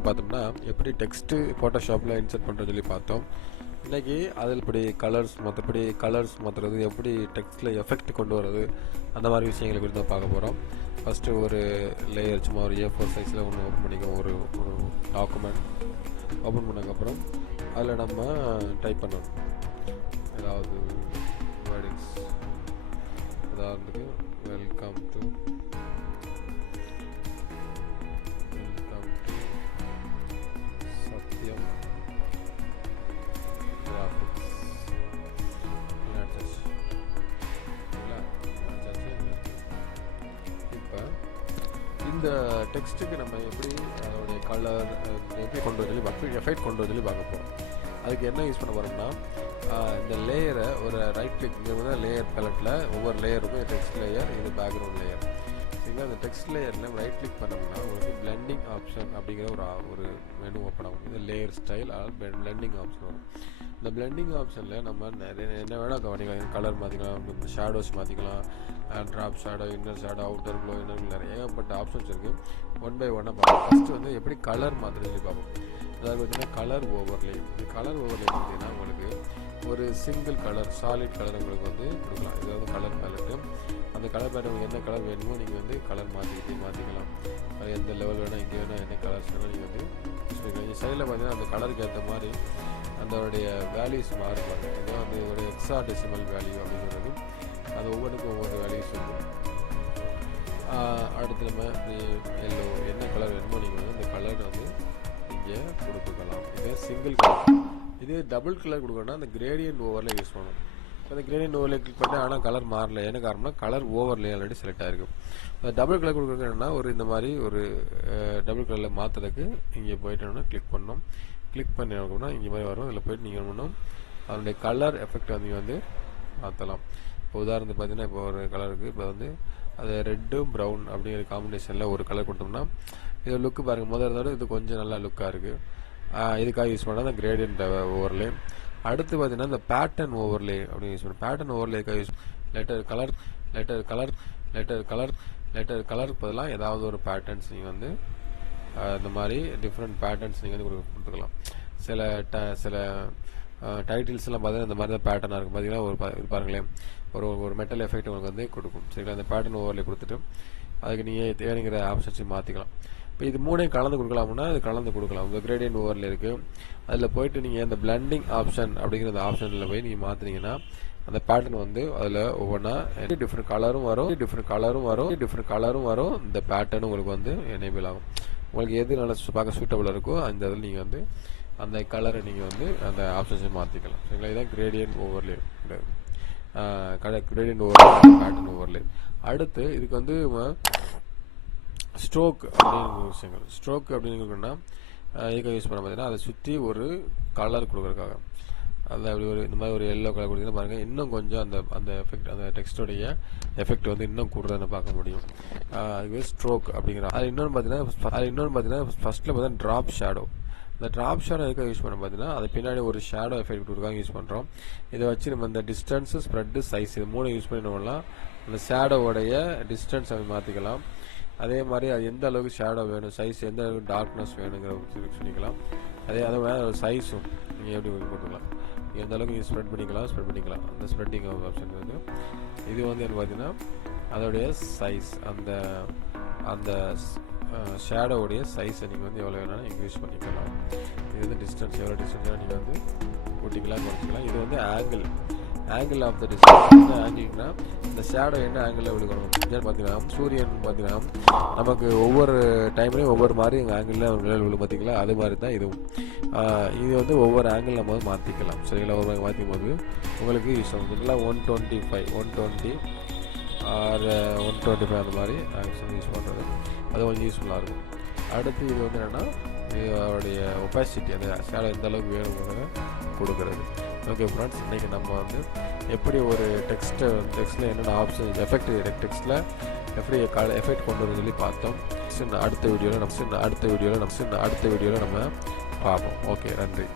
என்ன பார்த்தோம்னா எப்படி டெக்ஸ்ட்டு ஃபோட்டோஷாப்பில் இன்சர்ட் பண்ணுறது சொல்லி பார்த்தோம். இன்றைக்கி அதில் இப்படி கலர்ஸ் மாற்றுறது, எப்படி டெக்ஸ்ட்டில் எஃபெக்ட் கொண்டு வர்றது, அந்த மாதிரி விஷயங்களை குறித்து தான் பார்க்க போகிறோம். ஃபஸ்ட்டு ஒரு லேயர் சும்மா ஒரு A4 சைஸில் ஒன்று ஓப்பன் பண்ணிக்கோ. ஒரு டாக்குமெண்ட் ஓப்பன் பண்ணதுக்கப்புறம் அதில் நம்ம டைப் பண்ணணும். ஏதாவது வேர்டிங்ஸ், உதாரணத்துக்கு வெல்கம் டு சத்யம் கிராஃபிக்ஸ். இப்போ இந்த டெக்ஸ்ட்டுக்கு நம்ம எப்படி அதோடைய கலர் எப்படி கொண்டு வரது, எஃபெக்ட் கொண்டு வரது பார்க்க போகிறோம். அதுக்கு என்ன யூஸ் பண்ண போகிறோம்னா, இந்த லேயரை ஒரு ரைட் கிளிக் இங்கே லேயர் பேலட்டில் ஒவ்வொரு லேயருக்கும் டெக்ஸ்ட் லேயர், இது பேக்ரவுண்ட் லேயர். சரிங்களா? அந்த டெக்ஸ்ட் லேயரில் ரைட் கிளிக் பண்ணோம்னா உங்களுக்கு பிளெண்டிங் ஆப்ஷன் அப்படிங்கிற ஒரு மெனு ஓப்பன் ஆகும். இது லேயர் ஸ்டைல் பிளெண்டிங் ஆப்ஷன் வரும். இந்த பிளெண்டிங் ஆப்ஷனில் நம்ம என்ன வேணால் கவனிக்கலாம். கலர் மாற்றிக்கலாம், ஷேடோஸ் மாற்றிக்கலாம், drop shadow, inner shadow, outer glow, inner நிறைய ஏகப்பட்ட ஆப்ஷன்ஸ் இருக்குது. ஒன் பை ஒன்னாக பார்ப்போம். ஃபஸ்ட்டு எப்படி கலர் மாற்றுறது சொல்லி பார்ப்போம். அதாவது பார்த்தீங்கன்னா கலர் ஓவர்லே. இந்த கலர் ஓவர்லே பார்த்தீங்கன்னா உங்களுக்கு ஒரு சிங்கிள் கலர், சாலிட் கலர் உங்களுக்கு கொடுக்கலாம். இது கலர் பேலட்டு. அந்த கலர் பேலட் உங்களுக்கு என்ன கலர் வேணுமோ நீங்கள் கலர் மாற்றிக்கலாம். எந்த லெவல் வேணால், இங்கே வேணால் என்ன கலர்ஸ் வேணால் நீங்கள் யூஸ் பண்ணிக்கலாம். சைடில் பார்த்தீங்கன்னா அந்த கலருக்கு ஏற்ற மாதிரி அதோடைய வேல்யூஸ் மாறுபாங்க. இது ஒரு ஹெக்ஸாடெசிமல் வேல்யூ அப்படிங்கிறது. அது ஒவ்வொன்றுக்கும் ஒவ்வொரு வேல்யூஸ் இருக்கும். அடுத்து நம்ம எல்லோ, என்ன கலர் வேணுமோ நீங்கள் இந்த கலர் இங்கே கொடுத்துக்கலாம். இது சிங்கிள் கலர். இது டபுள் கலர் கொடுக்கணும்னா அந்த கிரேடியன்ட் ஓவரில் யூஸ் பண்ணணும். அந்த கிரேடியன்ட் ஓவரில் கிளிக் பண்ணி ஆனால் கலர் மாறல. என்ன காரணம்னா கலர் ஓவரில் ஆல்ரெடி செலக்ட் ஆகிருக்கு. டபுள் கலர் கொடுக்கணும்னா இந்த மாதிரி ஒரு டபுள் கலரில் மாற்றுறதுக்கு இங்கே போயிட்டோம்னா கிளிக் பண்ணோம். கிளிக் பண்ணினா இங்கே மாதிரி வரும். இதில் போய்ட்டு நீங்கள் பண்ணணும் அதனுடைய கலர் எஃபெக்ட் நீங்கள் மாற்றலாம். இப்போ உதாரணத்துக்கு பார்த்தீங்கன்னா இப்போ ஒரு கலருக்கு இப்போ அது ரெட்டு ப்ரௌன் அப்படிங்கிற காம்பினேஷனில் ஒரு கலர் கொடுத்தோம்னா இது லுக்கு பாருங்கள். முதல்ல இது கொஞ்சம் நல்லா லுக்காக இருக்குது. இதுக்காக யூஸ் பண்ணால் அந்த கிரேடியன்ட் ஓவர்லே. அடுத்து பார்த்தீங்கன்னா இந்த பேட்டர்ன் ஓவர்லே அப்படின்னு யூஸ் பண்ணுவோம். பேட்டர்ன் ஓவர்லேக்காக யூஸ் லெட்டர் கலருக்கு பதிலாக ஏதாவது ஒரு பேட்டர்ன்ஸ் நீங்கள் இந்த மாதிரி டிஃப்ரெண்ட் பேட்டர்ன்ஸ் நீங்கள் கொடுத்துக்கலாம். சில டைட்டில்ஸ்லாம் பார்த்தீங்கன்னா இந்த மாதிரி தான் பேட்டர்னாக இருக்கும். பார்த்தீங்கன்னா இது பாருங்களேன், ஒரு மெட்டல் எஃபெக்ட் உங்களுக்கு கொடுக்கும். சரிங்களா? அந்த பேட்டர்ன் ஓவர்லே கொடுத்துட்டு அதுக்கு நீங்கள் தேவைங்கிற ஆப்ஷன்ஸையும் மாற்றிக்கலாம். இப்போ இது மூணையும் கலந்து கொடுக்கலாம்னா இது கலந்து கொடுக்கலாம். உங்கள் கிரேடியன்ட் ஓவரில் இருக்குது. அதில் போயிட்டு நீங்கள் இந்த பிளெண்டிங் ஆப்ஷன் அப்படிங்கிற அந்த ஆப்ஷனில் போய் நீங்கள் மாற்றினீங்கன்னா அந்த பேட்டர்ன் அதில் ஒவ்வொன்றா டிஃப்ரெண்ட் கலரும் வரும். இந்த பேட்டர்ன் உங்களுக்கு எனேபிள் ஆகும். உங்களுக்கு எது நல்லா பார்க்க சூட்டபுளாக இருக்கோ அந்த இதில் நீங்கள் அந்த கலரை நீங்கள் அந்த ஆப்ஷன்ஸை மாற்றிக்கலாம். சரிங்களா? இதுதான் gradient overlay. Gradient overlay, pattern overlay. அடுத்து இதுக்கு ஸ்ட்ரோக் அப்படின்னு விஷயங்கள். ஸ்ட்ரோக் அப்படின்னு இதுக்காக யூஸ் பண்ண பார்த்தீங்கன்னா அதை சுற்றி ஒரு கலர் கொடுக்குறதுக்காக. அதில் அப்படி இந்த மாதிரி ஒரு எல்லோ கலர் கொடுத்தீங்கன்னா பாருங்கள், இன்னும் கொஞ்சம் அந்த எஃபெக்ட், அந்த டெக்ஸ்டோடைய எஃபெக்ட் இன்னும் கூடுறதுன்னு பார்க்க முடியும். அதுக்கு ஸ்ட்ரோக் அப்படிங்கிற. அது இன்னொன்று பார்த்தீங்கன்னா ஃபஸ்ட்டில் பார்த்தீங்கன்னா ட்ராப் ஷேடோ. இந்த ட்ராப் ஷேடோ எதுக்காக யூஸ் பண்ண பார்த்தீங்கன்னா அது பின்னாடி ஒரு ஷேடோ எஃபெக்ட் கொடுக்குறதுக்காக யூஸ் பண்ணுறோம். இதை வச்சு நம்ம இந்த டிஸ்டன்ஸு, ஸ்ப்ரெட்டு, சைஸ் இது மூணு யூஸ் பண்ணினோம்னா அந்த ஷேடோவோடைய டிஸ்டன்ஸ் அதை மாற்றிக்கலாம். அதே மாதிரி அது எந்த அளவுக்கு ஷேடோ வேணும், சைஸ் எந்த அளவுக்கு டார்க்னஸ் வேணுங்கிற சொல்லிக்கலாம். அதோட சைஸும் நீங்கள் எப்படி கொடுத்துக்கலாம். எந்த அளவுக்கு நீங்கள் ஸ்ப்ரெட் பண்ணிக்கலாம். அந்த ஸ்ப்ரெட்டிங் ஆப்ஷன் இது என்ன பார்த்தீங்கன்னா அதோடைய சைஸ், அந்த ஷேடோவுடைய சைஸை நீங்கள் எவ்வளோ வேணாலும் இன்க்ரீஸ் பண்ணிக்கலாம். இது டிஸ்டன்ஸ், எவ்வளோ டிஸ்டன்ஸ் நீங்கள் கூட்டிக்கலாம், குறைச்சிக்கலாம். இது ஆங்கிள் ஆஃப் த டிஸ்டன்ஸ். என்ன ஆங்கிள்னா இந்த ஷேடோ என்ன ஆங்கிளில் விழுக்கணும் பார்த்தீங்கன்னா, சூரியன் பார்த்தீங்கன்னா நமக்கு ஒவ்வொரு டைம்லையும் ஒவ்வொரு மாதிரி எங்கள் ஆங்கிளில் நிழல் விழும் பார்த்தீங்களா? அது மாதிரி தான் இதுவும். இது ஒவ்வொரு ஆங்கிள் நம்ம மாற்றிக்கலாம். சரிங்களா? ஒரு மாற்றும் போது உங்களுக்கு யூஸ் ஆகும். 120 ஆர் 125 அந்த மாதிரி ஆக்ஷன் யூஸ் பண்ணுறது அது கொஞ்சம் யூஸ்ஃபுல்லாக இருக்கும். அடுத்து இது என்னென்னா இதோடைய ஒப்பாசிட்டி, அந்த ஷேடோ எந்த அளவுக்கு வேணுங்கிறத கொடுக்குறது. ஓகே ஃப்ரெண்ட்ஸ், இன்றைக்கி நம்ம எப்படி ஒரு டெக்ஸ்ட்டில் என்னென்ன ஆப்ஷன் டெக்ஸ்ட்டில் எப்படி எஃபெக்ட் கொண்டு வர சொல்லி பார்த்தோம். அடுத்த வீடியோவில் நம்ம பார்ப்போம். ஓகே, நன்றி.